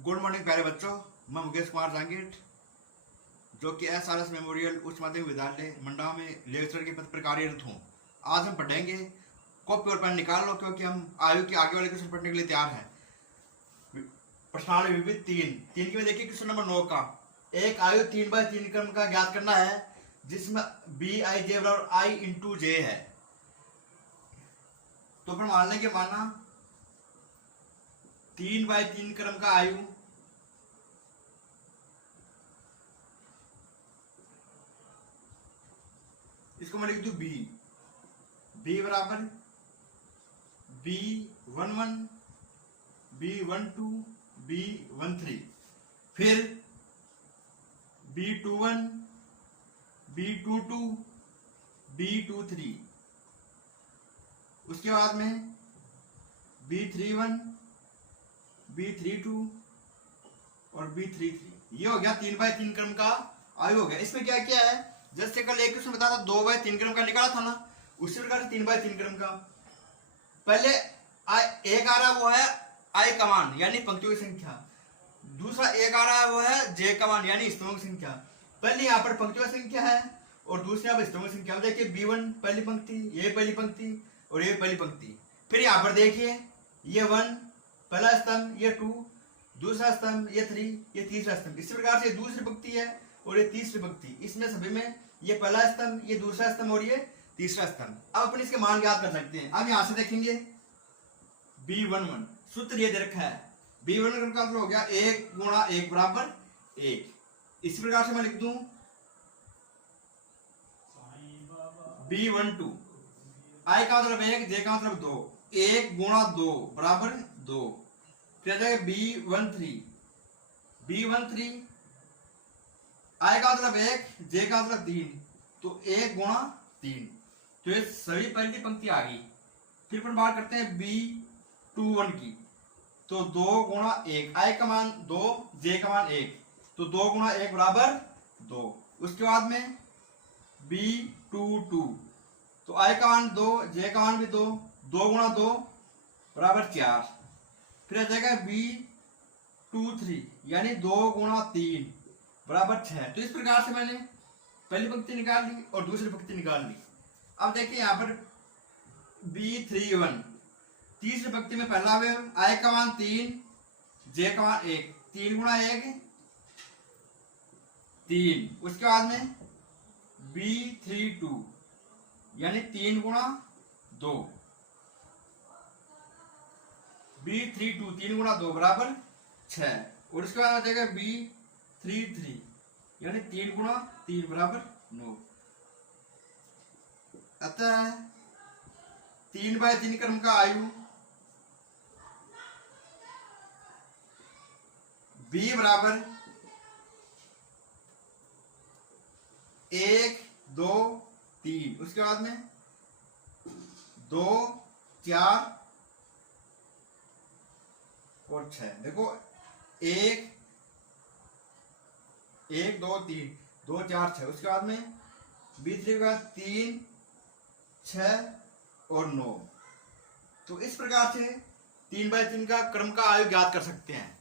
Good morning प्यारे बच्चों, मैं मुकेश कुमार जांगीर जो कि SRS मेमोरियल उच्च माध्यमिक विद्यालय मंडावा में लेक्चरर के पद पर कार्यरत हूँ। आज हम पढ़ेंगे, कॉपी और पेन निकाल लो क्योंकि हम आयु के आगे वाले क्वेश्चन पढ़ने के लिए तैयार हैं। प्रश्नावली विविध तीन में देखिए क्वेश्चन नंबर 9 का एक आयु 3/3 क्रम का ज्ञात करना है जिसमें BIJ बराबर I इंटू J है। तो फिर मान लेंगे माना 3/3 क्रम का आयु इसको मैं लिख दूं B बराबर B11 B12 B13, फिर B21 B22 B23, उसके बाद में B31 B32 और B33। ये हो गया 3/3 क्रम का आयु हो गया। इसमें क्या क्या है, जैसे कल एक क्वेश्चन बताया था 2/3 क्रम का निकाला था ना, उसी प्रकार से 3/3 क्रम का पहले एक आ रहा वो है I कमान यानी पंक्तियों की संख्या, दूसरा एक आ रहा है वो है J कमान यानी स्तंभों की संख्या। पहले यहाँ पर पंक्तियों की संख्या है और दूसरे यहाँ पर स्तंभों की संख्या। देखिए B1 पहली पंक्ति, ये पहली पंक्ति और ये पहली पंक्ति। फिर यहाँ पर देखिए ये 1 पहला स्तंभ, ये 2 दूसरा स्तंभ, ये 3 ये तीसरा स्तंभ। इसी प्रकार से दूसरी पंक्ति है और ये तीसरी पंक्ति। इसमें सभी में ये पहला स्तंभ, ये दूसरा स्तंभ और ये तीसरा स्तंभ। अब अपन इसके मान ज्ञात कर सकते हैं। अब यहां से देखेंगे B11 सूत्र ये दे रखा है, B11 का मतलब हो गया 1 गुणा 1 बराबर 1। इसी प्रकार से मैं लिख दूं B12 I का मतलब 1, J का मतलब 2, 1 गुणा 2 बराबर 2। फिर आ जाएगा B13 I का मतलब 1, J का मतलब 3, तो 1 गुणा 3। तो ये सभी पहली पंक्ति आ गई। फिर अपन बात करते हैं B21 की, तो 2 गुणा 1, I का मान 2, J का मान 1, तो 2 गुणा 1 बराबर 2। उसके बाद में B22, तो I का मान 2, J का मान भी 2, 2 गुणा 2 बराबर 4। फिर आ जाएगा B23 यानी 2 गुणा 3 बराबर 6। तो इस प्रकार से मैंने पहली पंक्ति निकाल ली और दूसरी पंक्ति निकाल ली। अब देखिए यहाँ पर B31 तीसरी पंक्ति में पहला अवयव I का मान 3, J का मान 1, 3 गुणा 1 3। उसके बाद में B32 यानी 3 गुणा 2, B32 3 गुणा 2 बराबर 6। और उसके बाद आ जाएगा B33 यानी 3 गुणा 3 बराबर 9। अतः 3/3 क्रम का आयु B बराबर 1 2 3, उसके बाद में 2 4 और 6। देखो 1 2 3 2 4 6, उसके बाद में B3 का 3 6 और 9। तो इस प्रकार से 3/3 का क्रम का आयु ज्ञात कर सकते हैं।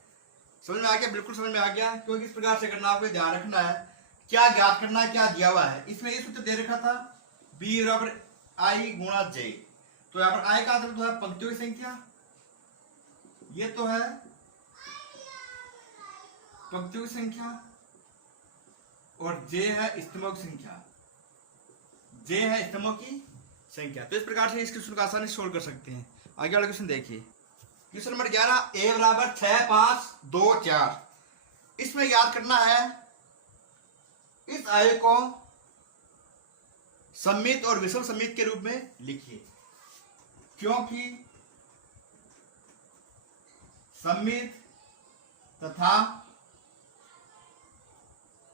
समझ में आ गया? बिल्कुल समझ में आ गया, क्योंकि इस प्रकार से करना आपको ध्यान रखना है क्या ज्ञात करना है, क्या दिया हुआ है। इसमें ये सूत्र दे रखा था B बराबर I गुणा J, तो यहाँ पर I का मतलब तो है पंक्तियों की संख्या, ये तो है पंक्तियों की संख्या, और J है स्तंभों की संख्या, J है स्तंभों की संख्या। तो इस प्रकार से इस क्वेश्चन को आसानी से सोल्व कर सकते हैं। आगे वाला क्वेश्चन देखिए, क्वेश्चन नंबर 11 A बराबर 6 5 2 4। इसमें याद करना है इस आयु को सममित और विषम सममित के रूप में लिखिए, क्योंकि सममित तथा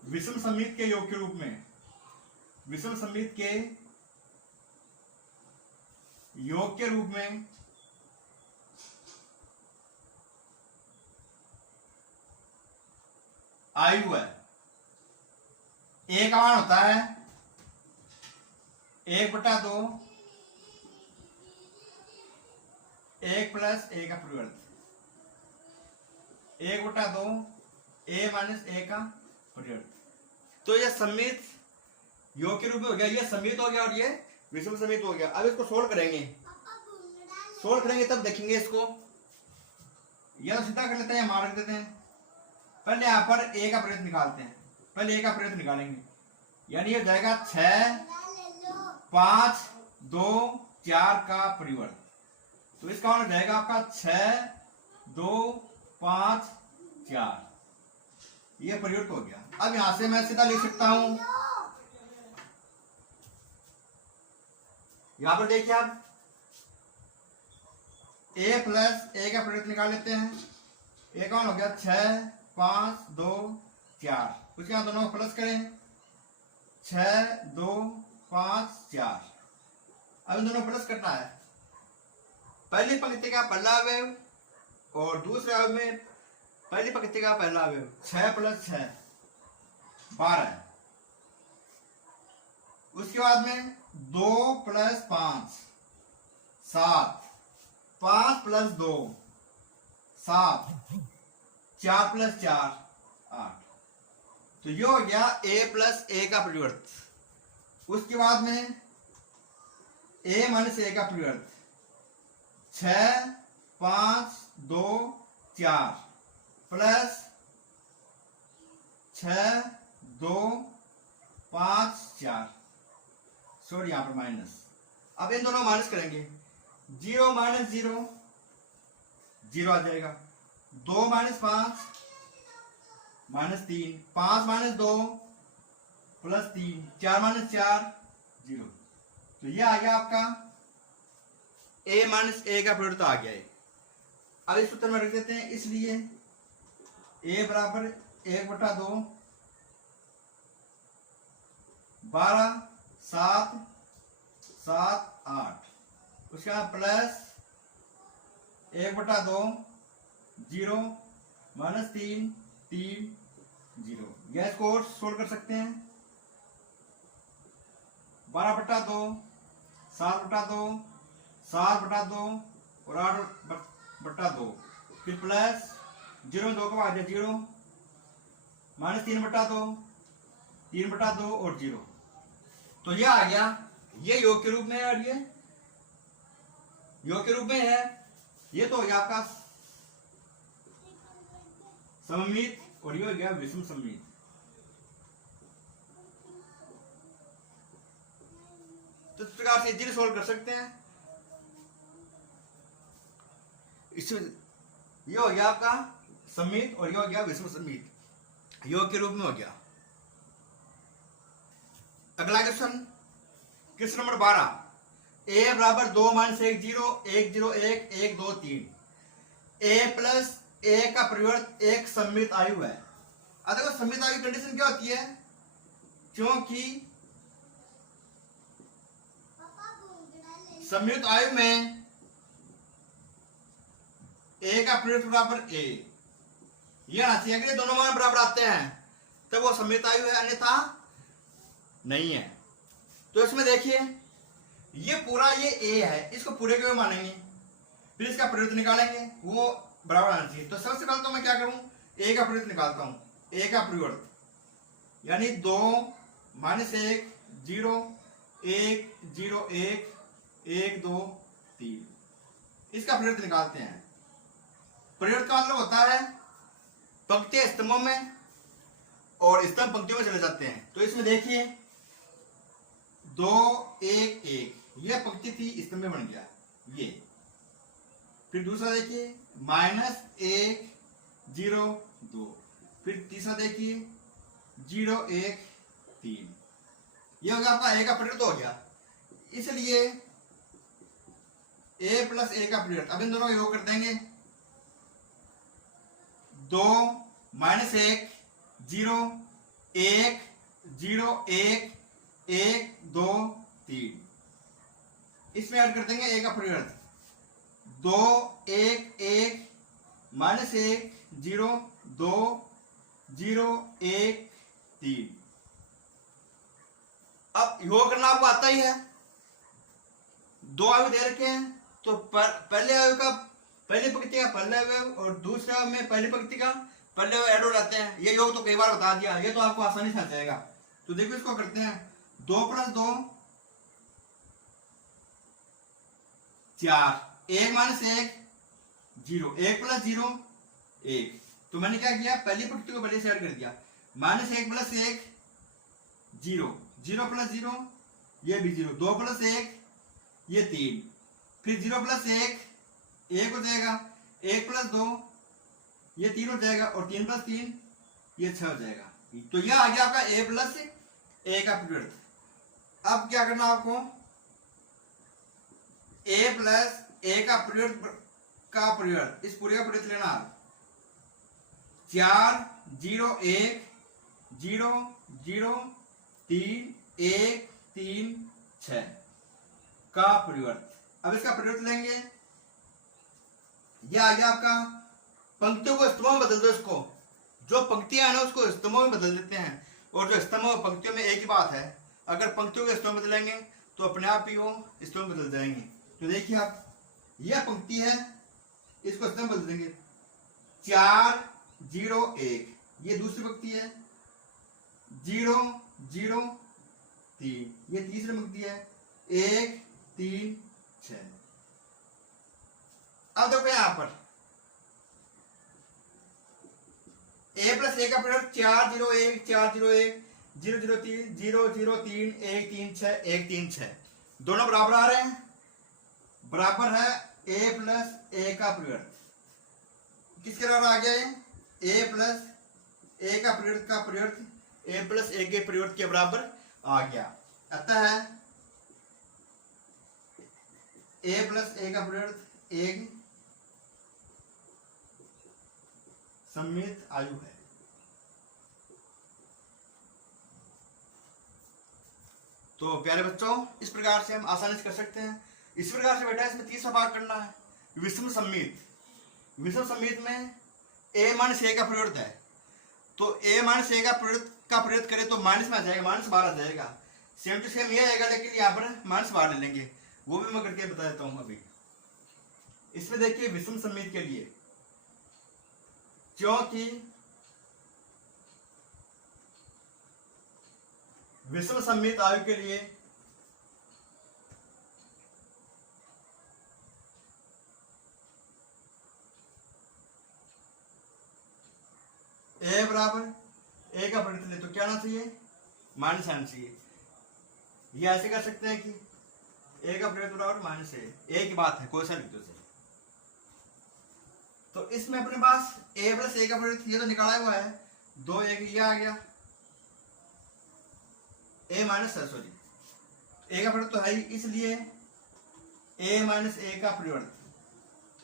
विषम सममित के योग के रूप में, विषम सममित के योग के रूप में आयु है। A का मान होता है 1/2 1 + a का परिवर्त। 1/2 a माइनस a का परिवर्त। तो ये सममित योग के रूप में हो गया, ये सममित हो गया और ये विषम सममित हो गया। अब इसको सोल्व करेंगे, सोल्व करेंगे तब देखेंगे इसको। या तो सीधा कर लेते हैं या मार देते हैं। पहले यहाँ पर a का परिवर्त निकालते हैं, पहले a का परिवर्त निकालेंगे, यानी ये जाएगा 6 5 2 4 का परिवर्त। तो इसका मान हो जाएगा आपका 6 2 5 4, ये परिवर्त हो गया। अब यहां से मैं सीधा लिख सकता हूं, यहां पर देखिए आप a प्लस a का परिवर्त निकाल लेते हैं। a का मान हो गया 6 5 2 4, उसके यहाँ दोनों प्लस करें 6 2 5 4। अब इन दोनों प्लस करना है, पहली पंक्ति का पहला अवयव और दूसरे अवयव में पहली पंक्ति का पहला अवयव। 6 + 6 12, उसके बाद में 2 + 5 7, 5 + 2 7, 4 + 4 8। तो ये हो गया a + a का परिवर्त। उसके बाद में a माइनस a का परिवर्त 6 5 2 4 प्लस 6 2 5 4, सॉरी यहां पर माइनस। अब इन दोनों माइनस करेंगे, 0 - 0 0 आ जाएगा, 2 - 5 -3, 5 - 2 +3, 4 - 4 0। तो ये आ गया आपका a माइनस a का परिवर्त आ गया है। अब इस सूत्र में रख देते हैं, इसलिए a बराबर 1/2 12 7 7 8, उसके बाद प्लस 1/2 0 -3 3 0। गैस को और सोल्व कर सकते हैं, 12/2 7/2 7/2 और 8/2, फिर प्लस 0 में 2 का भाग 0 -3/2 3/2 और 0। तो ये आ गया, ये योग के रूप में है और ये योग के रूप में है। ये तो हो गया आपका सममित और ये हो गया विषम सममित। तो इस प्रकार से इजीली सोल्व कर सकते हैं। इसमें ये हो गया आपका सममित और ये हो गया विषम सममित, योग के रूप में हो गया। अगला क्वेश्चन, क्वेश्चन नंबर 12, a बराबर 2 - 1 0 1 0 1 1 2 3, a प्लस a का परिवर्त एक सममित आयु है। अब देखो सममित आयु की कंडीशन क्या होती है, क्योंकि सममित आयु में a का परिवर्त बराबर a, ये आना चाहिए। अगर दोनों मान बराबर आते हैं तब वो सममित आयु है, अन्यथा नहीं है। तो इसमें देखिए ये पूरा ये a है, इसको पूरे के मानेंगे, फिर इसका परिवर्त निकालेंगे, वो बराबर आना चाहिए। तो सबसे पहले तो मैं क्या करूं, a का परिवर्त निकालता हूं। a का परिवर्त यानी 2 - 1 0 1 0 1 1 2 3, इसका परिवर्त निकालते हैं। परिवर्त का मतलब होता है पंक्तियां स्तंभों में और स्तंभ पंक्तियों में चले जाते हैं। तो इसमें देखिए 2 1 1, यह पंक्ति थी, स्तंभ में बन गया ये। फिर दूसरा देखिए -1 0 2, फिर तीसरा देखिए 0 1 3, ये हो गया आपका a का परिवर्त हो गया। इसलिए a प्लस a का परिवर्त, अब इन दोनों का योग कर देंगे, 2 - 1 0 1 0 1 1 2 3, इसमें ऐड कर देंगे a का परिवर्त, 2 1 1 -1 0 2 0 1 3। अब योग करना आपको आता ही है, दो आयु दे रखे हैं, तो पहले आयु का पहली पंक्ति का पहले अवयव और दूसरा में पहली पंक्ति का पहले अवयव ऐड हो जाते हैं। ये योग तो कई बार बता दिया, ये तो आपको आसानी से आ जाएगा। तो देखो इसको करते हैं, 2 + 2 4, 1 - 1 0, 1 + 0 1। तो मैंने क्या किया, पहली पंक्ति को पहले से ऐड कर दिया, -1 + 1 0, 0 + 0 ये भी 0, 2 + 1 ये 3, फिर 0 + 1 1 हो जाएगा, 1 + 2 ये 3 हो जाएगा और 3 + 3 ये 6 हो जाएगा। तो यह आ गया आपका a + a का पीरियड। अब क्या करना आपको, a + a का पीरियड इस पूरे का पीरियड लेना, 4 0 1 0 0 3 1 3 6 का पीरियड। अब इसका पीरियड लेंगे, यह आ गया आपका, पंक्तियों को स्तंभों में बदल दो, इसको जो पंक्तियां है ना उसको स्तंभों में बदल देते हैं, और जो स्तंभ और पंक्तियों में एक ही बात है। अगर पंक्तियों के स्तंभ बदलेंगे तो अपने आप ही वो स्तंभ बदल जाएंगे। तो देखिए आप, यह पंक्ति है, इसको स्तंभ बदल देंगे, 4 0 1, ये दूसरी पंक्ति है, 0 0 3, ये तीसरी पंक्ति है, 1 3 6। अब देखो यहां पर a + a का पीरियड 4 0 1 4 0 1 0 0 3 0 0 3 1 3 6 1 3 6, दोनों बराबर आ रहे हैं, बराबर है a + a का पीरियड। किसके बराबर आ गया, a + a का पीरियड a + a के पीरियड के बराबर आ गया। अतः a + a का पीरियड एक सममित आयु है। तो प्यारे बच्चों, इस प्रकार से हम आसानी से कर सकते हैं। इस प्रकार से बेटा इसमें तीसरा भाग करना है, विषम सम्मित। विषम सम्मित में a - a का पीरियड है, तो a - a का पीरियड करें तो माइनस में आ जाएगा, माइनस बाहर आ जाएगा। सेम टू सेम ये आएगा, लेकिन यहाँ पर माइनस बाहर ले लेंगे, वो भी मैं करके बता देता हूँ अभी। इसमें देखिए विषम सम्मित के लिए, क्योंकि विषम सम्मित आयु के लिए a बराबर a का पीरियड ले तो क्या आना चाहिए, माइनस आना चाहिए। ये ऐसे कर सकते हैं कि a का पीरियड बराबर -a, एक ही बात है, कोई सा लिख दो। तो इसमें अपने पास a + a का पीरियड ये तो निकाला हुआ है, 2 1 ये आ गया, a का पीरियड तो है ही, इसलिए a - a का पीरियड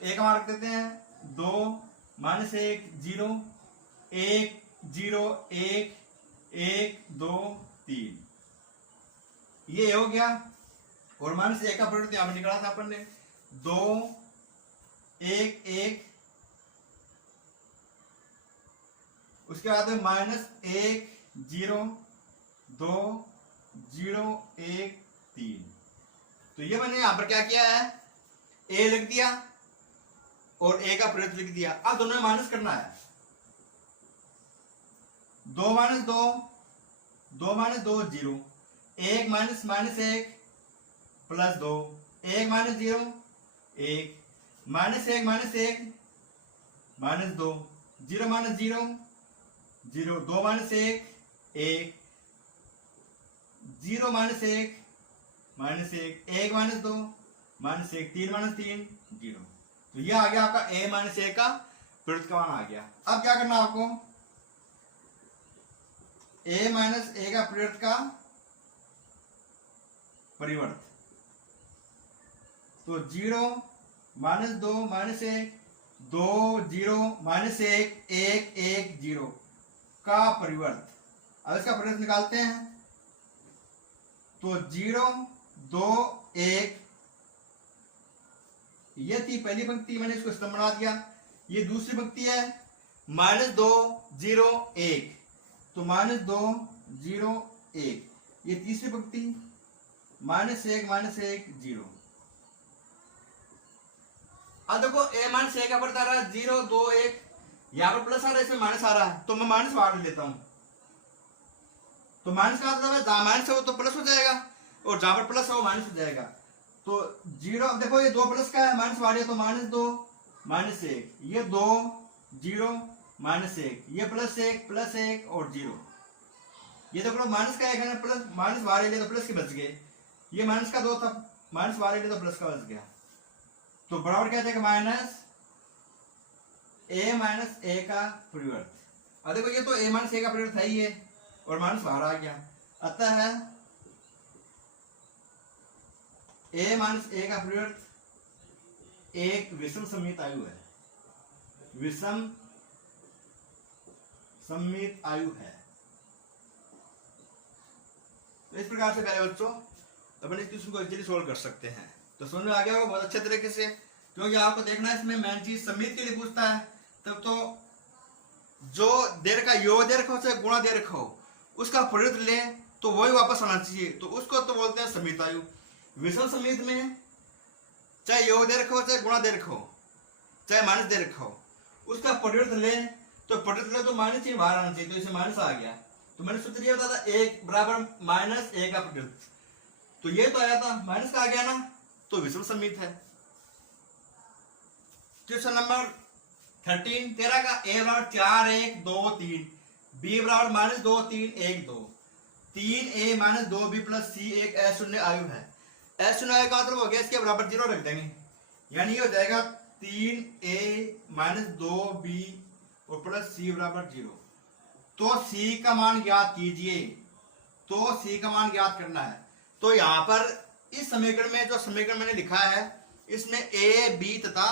a का मार्क देते हैं, 2 -1 0 1 0 1 1 2 3, ये हो गया। और -a का पीरियड यहां पर निकाला था अपन ने, 2 1 1, उसके बाद -1 0 2 0 1 3। तो ये मैंने यहां पर क्या किया है, a लिख दिया और a का पीरियड लिख दिया। अब दोनों में माइनस करना है, 2 - 2 2 - 2 0, 1 - -1 + 2, 1 - 0 1, -1 - 1 -2, 0 - 0 0, 2 - 1 1, 0 - 1 -1 1 - 2 -1, 3 - 3 0। तो ये आ गया आपका a - a का पीरियड का मान आ गया। अब क्या करना आपको, a - a का पीरियड का परिवर्त, तो 0 -2 -1 2 0 -1 1 1 0 का परिवर्त। अब इसका परिवर्त निकालते हैं, तो 0 2 1, ये थी पहली पंक्ति, मैंने इसको स्तंभ बना दिया। ये दूसरी पंक्ति है, -2 0 1, तो -2 0 1, ये तीसरी पंक्ति, -1 -1 0। अब देखो a माइनस a का पड़ता आ रहा है 0 2 1, यहाँ पर प्लस आ रहा है, इसमें माइनस आ रहा है, तो मैं माइनस बाहर लेता हूं। तो माइनस का मतलब है जहां माइनस है वो तो प्लस हो जाएगा, और जहां पर प्लस है वो माइनस हो जाएगा। तो 0, अब देखो ये 2 प्लस का है, माइनस बाहर है तो -2 -1, ये 2 0 -1, ये +1 और 0। ये देखो माइनस का है, प्लस माइनस बाहर ले तो प्लस के बच गए, ये माइनस का 2 था, माइनस बाहर ले तो प्लस का बच गया। तो बराबर क्या जाएगा माइनस a का परिवर्त। अब देखो ये तो a - a का परिवर्त है ही है, और माइनस बाहर आ गया, अतः है a - a का परिवर्त एक विषम सममित आयु है, विषम सममित आयु है। तो इस प्रकार से प्यारे बच्चों अपन इस क्वेश्चन को इजीली सोल्व कर सकते हैं। तो समझ में आ गया होगा बहुत अच्छे तरीके से, क्योंकि आपको देखना है इसमें मेन चीज सममित के लिए पूछता है, तब तो जो दे रखा योग दे रखा हो चाहे गुणा दे रखा हो, उसका परिवर्त ले तो वही वापस आना चाहिए, तो उसको तो बोलते हैं सममित आयु। विषम सममित में चाहे योग दे रखा हो चाहे गुणा दे रखा हो चाहे माइनस दे रखा हो, उसका परिवर्त ले तो माइनस ही बाहर आना चाहिए, तो इसे माइनस आ गया। तो मैंने सूत्र ये बताया था 1 बराबर -a का परिवर्त, तो ये तो आया था, माइनस का आ गया ना, तो विषम सममित है। क्वेश्चन नंबर 13 13 का a बराबर 4 1 2 3, b बराबर -2 3 1 2, 3a - 2b + c एक अशून्य आयु है। अशून्य आयु का मतलब हो गया इसके बराबर 0 रख देंगे, यानी ये हो जाएगा 3a - 2b और प्लस c बराबर 0। तो c का मान ज्ञात कीजिए, तो c का मान ज्ञात करना है। तो यहां पर इस समीकरण में जो समीकरण मैंने लिखा है, इसमें a b तथा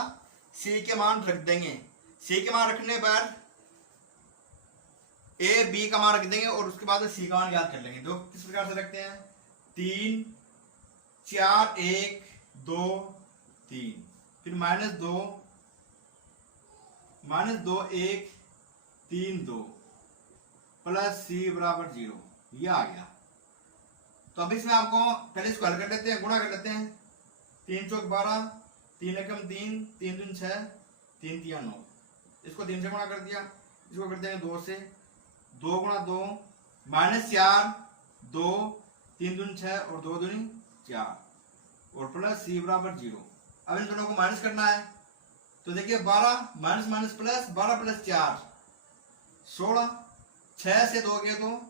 c के मान रख देंगे। c के मान रखने पर a b का मान रख देंगे और उसके बाद c का मान ज्ञात कर लेंगे। तो किस प्रकार से रखते हैं, 3 4 1 2 3, फिर -2 1 3 2 प्लस c बराबर 0, ये आ गया। तो अब इसमें आपको पहले इसको हल कर लेते हैं, गुणा कर लेते हैं। 3 चौक 12, 3 एकम 3, 3 दूनी 6, 3 तिया 9, इसको 3 से गुणा कर दिया, इसको करते हैं 2 से, 2 गुणा 2 -4 2, 3 दूनी 6 और 2 दूनी 4 और प्लस c बराबर 0। अब इन दोनों को माइनस करना है, तो देखिए 12 माइनस माइनस प्लस, 12 + 4 16, 6 से 2 गए तो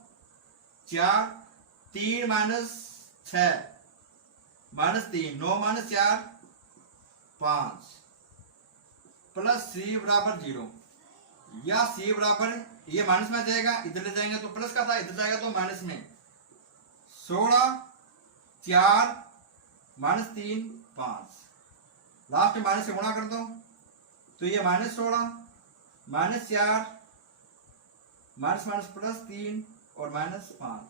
4, 3 - 6 -3, 9 - 4 5 प्लस c बराबर 0, या c बराबर ये माइनस में जाएगा, इधर ले जाएंगे तो प्लस का था, इधर जाएगा तो माइनस में। 16 4 -3 5, लास्ट में माइनस से गुणा कर दो, तो ये -16 -4 +3 और -5,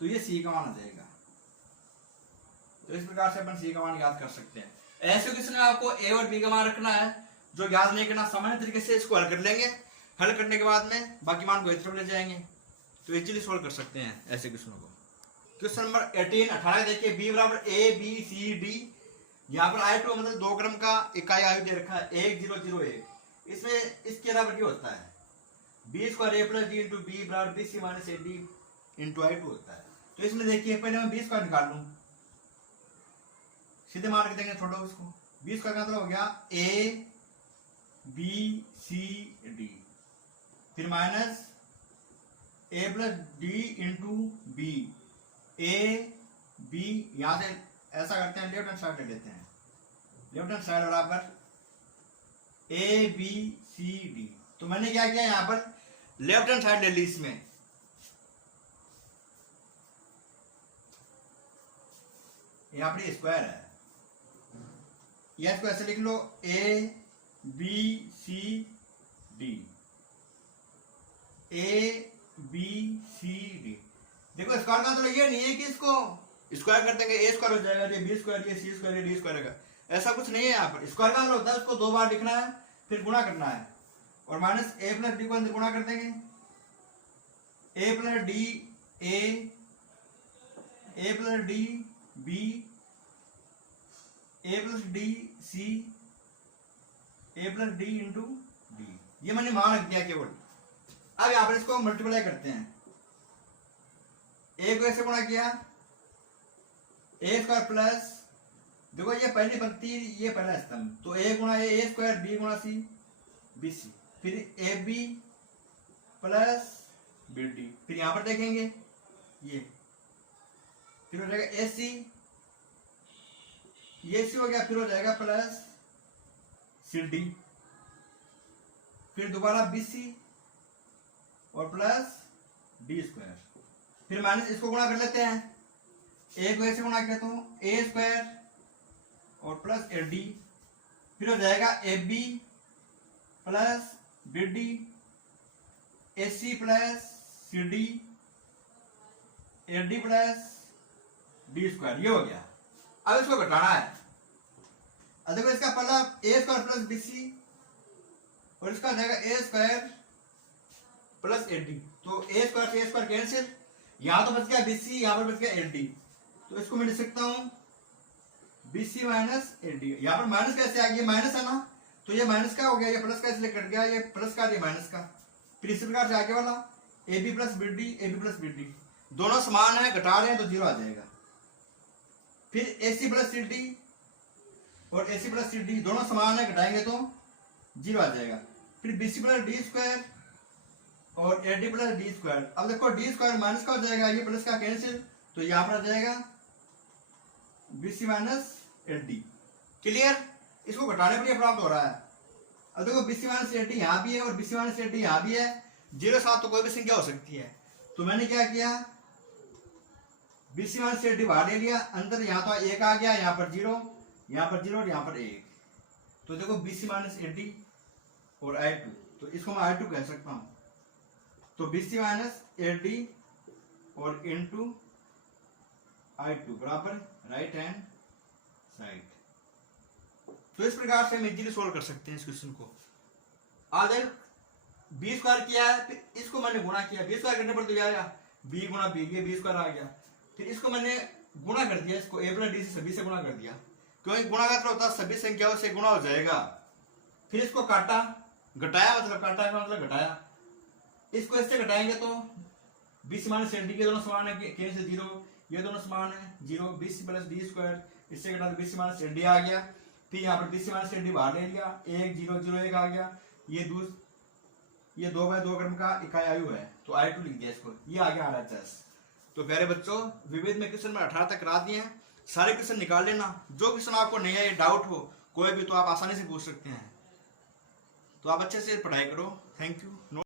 तो ये c का मान आ जाएगा। तो इस प्रकार से अपन c का मान याद कर सकते हैं। ऐसे क्वेश्चन में आपको a और b का मान रखना है, जो याद नहीं करना सामान्य तरीके से इसको हल कर लेंगे, हल करने के बाद में बाकी मान को इधर ले जाएंगे, तो इजीली सोल्व कर सकते हैं ऐसे क्वेश्चनों को। क्वेश्चन नंबर 18 देखिए, b बराबर a b c d, यहाँ पर I2 मतलब 2 क्रम का इकाई आयु दे रखा है 1 0 0 1, इसमें इसके अलावा क्या होता है, b square a + d × b बराबर bc - ad × I2 होता है। तो इसमें देखिए पहले मैं b स्क्वायर निकाल लूं, सीधे मान रख देंगे छोड़ो उसको, b स्क्वायर का मतलब हो गया a b c d, फिर minus a + d × b, a b, यहां से ऐसा करते हैं, लेफ्ट हैंड साइड ले लेते हैं, लेफ्ट हैंड साइड बराबर a b c d। तो मैंने क्या किया, यहां पर लेफ्ट हैंड साइड ले ली, इसमें यहां पर स्क्वायर है, या इसको ऐसे लिख लो a b c d, a b c d। देखो स्क्वायर का मतलब ये नहीं है कि इसको स्क्वायर कर देंगे a स्क्वायर हो जाएगा, ये b स्क्वायर, ये c स्क्वायर, ये d स्क्वायर का, ऐसा कुछ नहीं है। यहाँ पर स्क्वायर का मतलब होता है उसको 2 बार लिखना है, फिर गुणा करना है, और माइनस a + d को अंदर गुणा कर देंगे, a + d a, a + d b, a + d c, A plus D into D, ये मैंने मान रख दिया केवल। अब यहाँ पर इसको मल्टीप्लाई करते हैं, ए को ऐसे गुणा किया, ए स्क्वायर प्लस, देखो ये पहली पंक्ति ये पहला स्तंभ, तो ए गुणा ए स्क्वायर बी गुणा सी बी सी, फिर a b plus b d, फिर यहां पर देखेंगे ये, फिर हो जाएगा ए सी, ये सी हो गया, फिर हो जाएगा प्लस सी डी, फिर दोबारा बी सी और प्लस डी स्क्वायर, फिर माइनस इसको गुणा कर लेते हैं, ए को ऐसे गुणा किया तो ए स्क्वायर और प्लस ए डी, फिर हो जाएगा a b plus b d, a c plus c d, a D plus D square, ये हो गया। अब इसको घटाना है, अब देखो इसका पहला ए स्क्वायर प्लस बी सी और इसका हो जाएगा ए स्क्वायर प्लस ए डी, तो ए स्क्वायर से ए स्क्वायर कैंसिल, यहां तो बच गया बी सी, यहां पर बच गया ए डी, तो इसको मैं लिख सकता हूं बी सी माइनस ए डी। यहाँ पर माइनस कैसे आ गया, माइनस है ना, तो ये माइनस का हो गया, ये प्लस का इसलिए कट गया, ये प्लस का ये माइनस का, फिर इसी प्रकार से आगे वाला a b plus b d, a b plus b d, दोनों समान है, घटा रहे हैं तो जीरो आ जाएगा, फिर ए सी प्लस सी डी और ए सी प्लस सी डी दोनों समान है, घटाएंगे तो जीरो आ जाएगा, फिर B C plus D square और A D plus D square. अब देखो डी स्क्वायर माइनस का हो जाएगा, ये प्लस का कैंसिल, तो यहाँ पर आ जाएगा बी सी माइनस ए डी, क्लियर। इसको घटाने पर ये प्राप्त हो रहा है। अब देखो बी सी माइनस ए डी यहाँ भी है और बी सी माइनस ए डी यहाँ भी है, जीरो साथ तो कोई भी संख्या हो सकती है, तो मैंने क्या किया, b C minus A D बाहर ले लिया, अंदर यहाँ तो एक आ गया, यहाँ पर जीरो, यहाँ पर जीरो और यहाँ पर एक, तो देखो बी सी माइनस ए डी और आई टू, तो इसको मैं आई टू कह सकता हूँ, तो बी सी माइनस ए डी और इंटू आई टू बराबर राइट हैंड साइड। तो इस प्रकार से हम इजीली सोल्व कर सकते हैं इस क्वेश्चन को। आगे बी स्क्वायर किया है, फिर इसको मैंने गुणा किया, बी स्क्वायर करने पर तो आया बी गुणा बी, ये बी स्क्वायर आ गया, फिर इसको मैंने गुणा कर दिया, इसको ए प्लस डी से सभी से गुणा कर दिया, क्योंकि गुणा का होता है सभी संख्याओं से गुणा हो जाएगा, फिर इसको काटा, घटाया मतलब काटा का मतलब घटाया, इसको इससे घटाएंगे तो बी सी माइनस ए डी के दोनों समान है, कैंसिल जीरो, ये दोनों समान है zero, B C plus D square, इससे घटा तो बी सी माइनस ए डी आ गया, फिर यहाँ पर B C minus A D बाहर ले लिया, एक जीरो जीरो एक आ गया, ये 2/2 क्रम का इकाई आयु है, तो आई टू लिख दिया इसको, ये आ गया RHS। तो प्यारे बच्चों, विविध में क्वेश्चन में 18 तक करा दिए हैं, सारे क्वेश्चन निकाल लेना, जो क्वेश्चन आपको नहीं है, डाउट हो कोई भी, तो आप आसानी से पूछ सकते हैं, तो आप अच्छे से पढ़ाई करो। Thank you.